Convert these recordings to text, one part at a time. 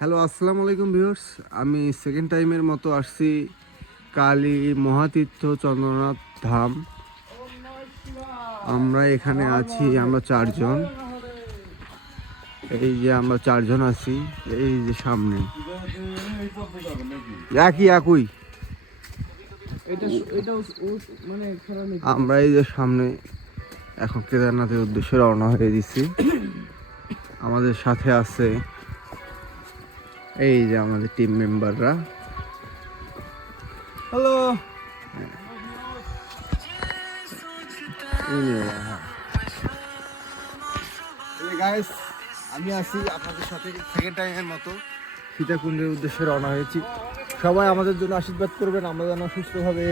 Hello, আসসালামু আলাইকুম viewers. আমি সেকেন্ড টাইমের মতো আসছি কালী মহাতীর্থ চন্দ্রনাথ ধাম। আমরা এখানে আছি, আমরা চারজন। এই যে আমরা চারজন আছি, এই যে সামনে একই আমরা এই যে সামনে এখন কেদারনাথের উদ্দেশ্যে রওনা হয়ে দিচ্ছি। আমাদের সাথে আছে এই যে আমাদের টিম মেম্বাররা। হ্যালো গাইস, আমি আছি আপনাদের সাথে সেকেন্ড টাইমের মতো সীতাকুণ্ডের উদ্দেশ্যে রওনা হয়েছি। সবাই আমাদের জন্য আশীর্বাদ করবেন, আমরা যেন সুস্থভাবে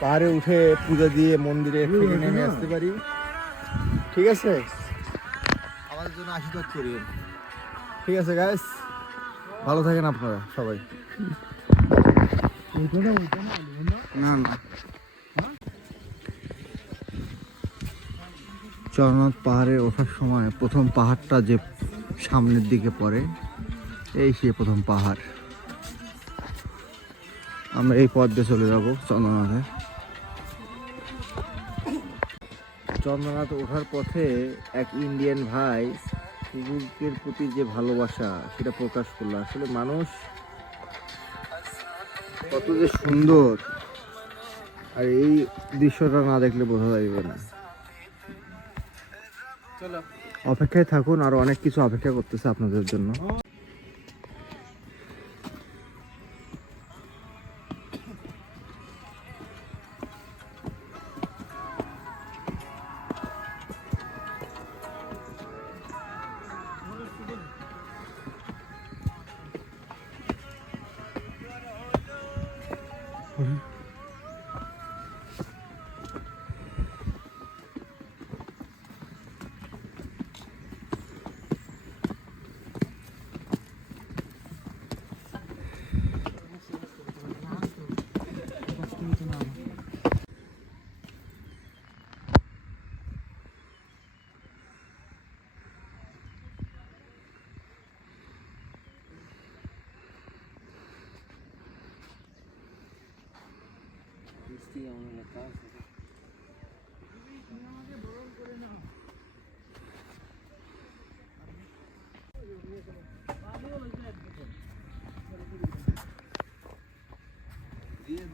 পাহাড়ে উঠে পূজা দিয়ে মন্দিরে থেকে নেমে আসতে পারি। ঠিক আছে, আমাদের জন্য আশীর্বাদ করিবেন। ঠিক আছে গাইস, ভালো থাকেন আপনারা সবাই। না না, চরনাথ পাহাড়ে ওঠার সময় প্রথম পাহাড়টা যে সামনের দিকে পড়ে, এই সে প্রথম পাহাড়। আমরা এই পথ দিয়ে চলে যাব চন্দ্রনাথে। চন্দ্রনাথ ওঠার পথে এক ইন্ডিয়ান ভাই কুকুরের প্রতি যে ভালোবাসা সেটা প্রকাশ করলো। আসলে মানুষ কত যে সুন্দর, আর এই দৃশ্যটা না দেখলে বোঝা যাবে না। অপেক্ষায় থাকুন, আরো অনেক কিছু অপেক্ষা করতেছে আপনাদের জন্য।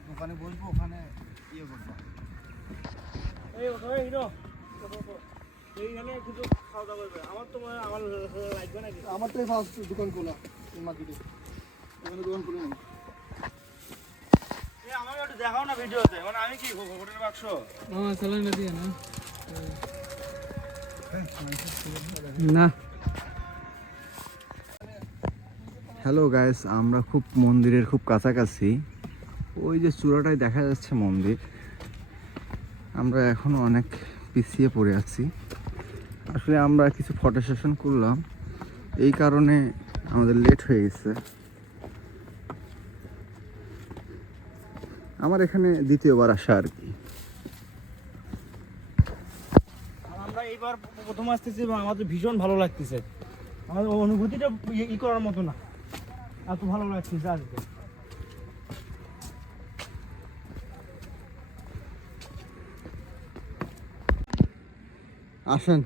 দোকানে বসবো, ওখানে ইয়ে করবো। আমার তো ফার্স্ট দোকান খোলা মার্কেটে, এখানে দোকান খুলে নেই। আমাকে একটু দেখাও না ভিডিওতে, মানে আমি কি হোটেল বাক্স না। হ্যালো গাইস, আমরা খুব মন্দিরের খুব কাছাকাছি। ওই যে চূড়াটায় দেখা যাচ্ছে মন্দির। আমরা এখনো অনেক পিছিয়ে পড়ে আছি। আসলে আমরা কিছু ফটো সেশন করলাম, এই কারণে আমাদের লেট হয়ে গেছে। আমার এখানে দ্বিতীয়বার আসা আর কি। আমরা এইবার প্রথম আসতেছি এবং আমাদের ভীষণ ভালো লাগতেছে। আমাদের অনুভূতিটা ই করার মতো না, এত ভালো লাগতেছে আজকে। আসেন,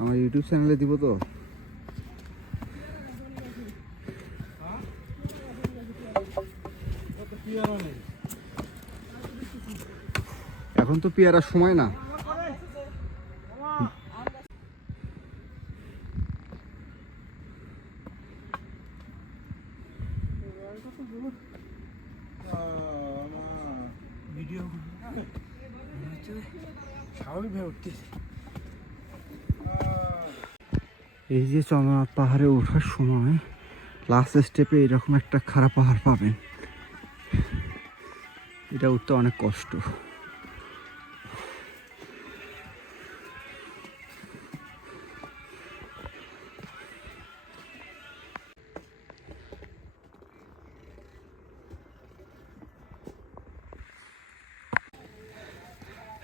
আমার ইউটিউব চ্যানেলে দিব তো। এখন তো পেয়ারার সময় না। স্বাভাবিকভাবে উঠতেছে। এই যে চন্দ্রনাথ পাহাড়ে ওঠার সময় লাস্ট স্টেপে এরকম একটা খারাপ পাহাড় পাবেন। এটা উঠতে অনেক কষ্ট।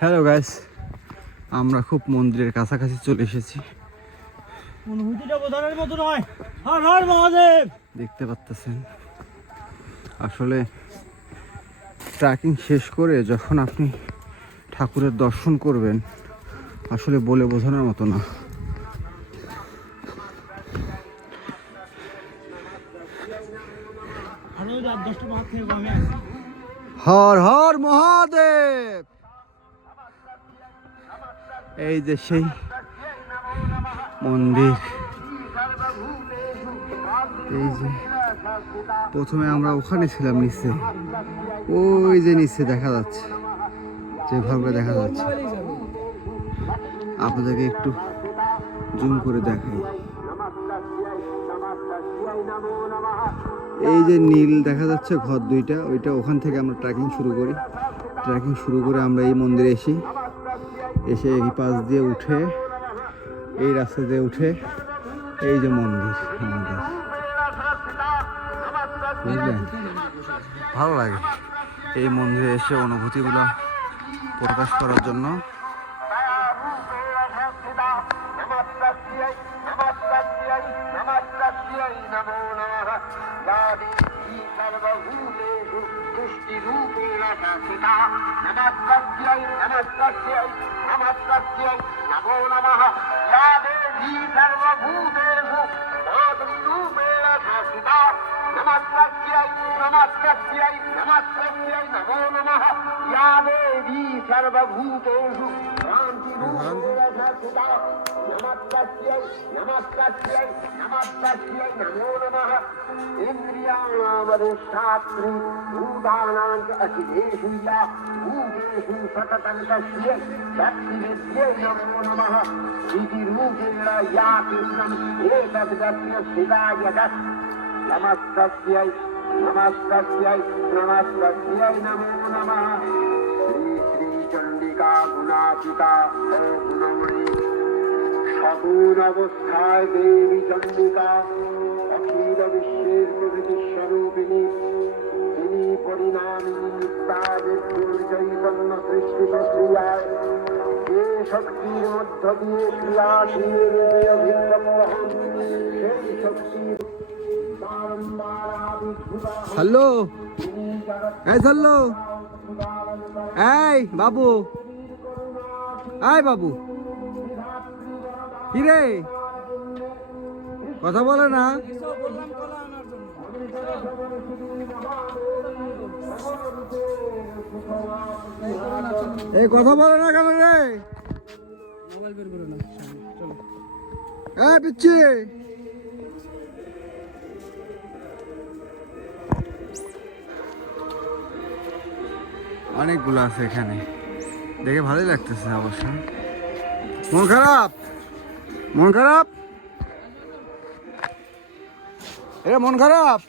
হ্যালো গাইস, আমরা খুব মন্দিরের কাছাকাছি চলে এসেছি। অনুভূতিটা বোঝানোর মতো নয়। হর হর মহাদেব। দেখতে পাচ্ছেন আসলে ট্রেকিং শেষ করে যখন আপনি ঠাকুরের দর্শন করবেন আসলে বলে বোঝানোর মতো না। আরো 10টা মাস থেকে আমি আছি। হর হর মহাদেব। এই যে সেই মন্দির, এই যে প্রথমে আমরা ওখানে ছিলাম নিচে, ওই যে নিচে দেখা যাচ্ছে যে ঘরগুলো দেখা যাচ্ছে, আপনাদেরকে একটু জুম করে দেখাই। এই যে নীল দেখা যাচ্ছে ঘর দুইটা, ওইটা ওখান থেকে আমরা ট্রেকিং শুরু করি। ট্রেকিং শুরু করে আমরা এই মন্দিরে এসে এই পাশ দিয়ে উঠে, এই রাস্তা দিয়ে উঠে এই যে মন্দির আমাদের, বুঝলেন? ভালো লাগে এই মন্দিরে এসে অনুভূতিগুলো প্রকাশ করার জন্য। চন্ডিকা গুণাপিতা ও গুণময়ী, সগুণ অবস্থায় দেবী চন্ডিকা অখিল বিশ্বের প্রকৃতি স্বরূপিণী, তিনি পরিণামিনী নিত্যাদের চৈতন্য সৃষ্টি প্রক্রিয়ায় যে শক্তির মধ্য দিয়ে ক্রিয়াশীল রূপে অভিব্যক্ত হন, সেই শক্তির হ্যালো হ্যালো এই বাবু, এই বাবু, কি রে কথা বলে না? এই কথা বলে না কেন রে? মোবাইল বের করে না, চলো। এই পিচ্ছি, অনেকগুলো আছে এখানে, দেখে ভালোই লাগতেছে অবশ্য। মন খারাপ, মন খারাপ, এ মন খারাপ,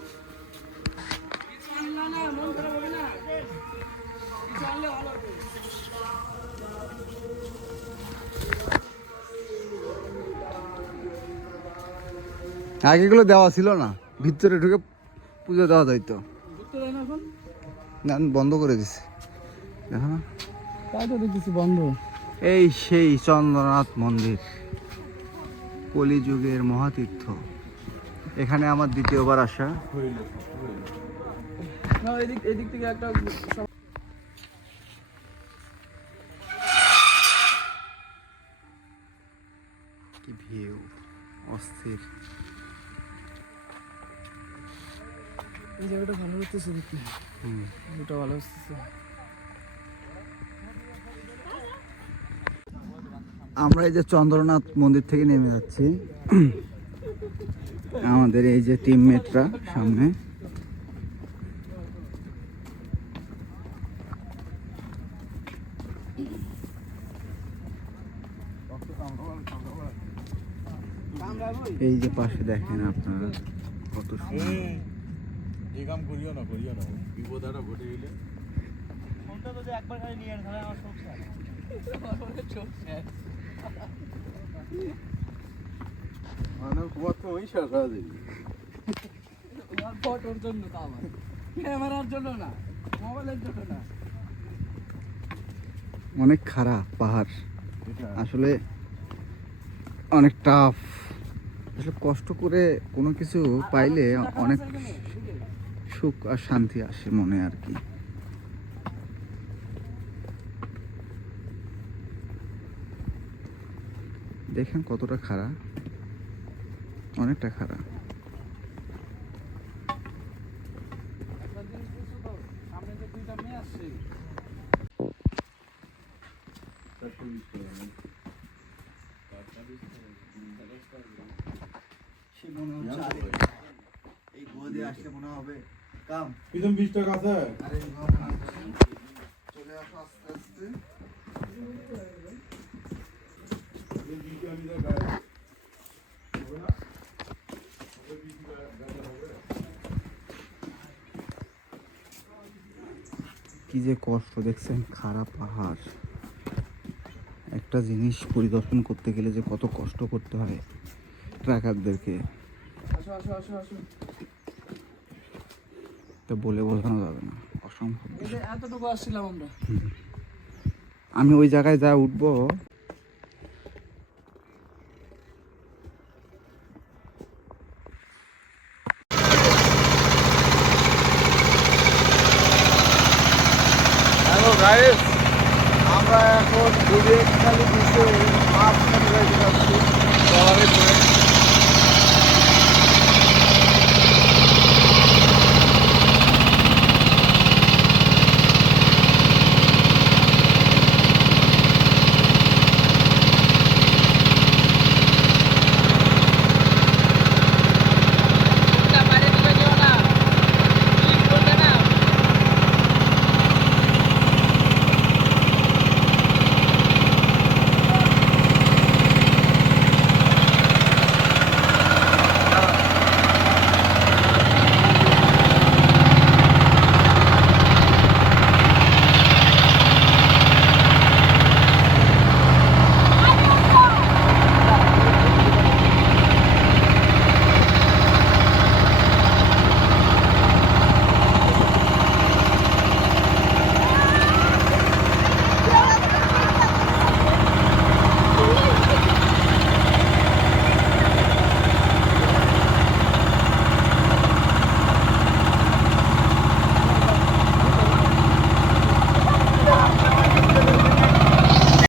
আগেগুলো দেওয়া ছিল না, ভিতরে ঢুকে পুজো দেওয়া যাইতো, না বন্ধ করে দিছে, দেখো না তাই তো দেখতেছি বন্ধ। এই সেই চন্দ্রনাথ মন্দির, কলিযুগের মহাতীর্থ। এখানে আমার দ্বিতীয়বার আসা। এদিক থেকে একটা কি ভিউ, অস্থির। এই জায়গাটা ভালো হচ্ছে দেখতে, ভিউটা ভালো হচ্ছে। আমরা এই যে চন্দ্রনাথ মন্দির থেকে নেমে যাচ্ছি, আমাদের এই যে টিমমেটরা সামনে। এই যে পাশে দেখেন আপনারা কত সুন্দর। এই কাম করিও না বিপদ একটা ঘটে গেলে ফোনটা তো একবার খালি নিয়ে তাহলে আমার সব শেষ। মানে তোমার তো ওই শেষ হয়ে যাবে। তোমার ফটোর জন্য তো, আমার ক্যামেরার জন্য না, মোবাইলের জন্য না। অনেক খারাপ পাহাড়। আসলে অনেক টাফ। আসলে কষ্ট করে কোনো কিছু পাইলে অনেক সুখ আর শান্তি আসে মনে আর কি। দেখেন কতটা খাড়া, অনেকটা খাড়া। এই গোয়া দিয়ে আসলে মনে হবে কাম। প্রীতম 20 টাকা আছে? আরে চলে আসো আস্তে আস্তে। কি যে কষ্ট দেখছেন, খারাপ পাহাড়। একটা জিনিস পরিদর্শন করতে গেলে যে কত কষ্ট করতে হয় ট্রাকারদেরকে, তা বলে বোঝানো যাবে না, অসম্ভব। এতটুকু আসছিলাম আমরা। আমি ওই জায়গায় যা উঠবো, হ্যালো গাইস, আমরা এখন বুড়িয়ে খালি দিতে মাছ ধরে যাচ্ছি ট্রলারে করে।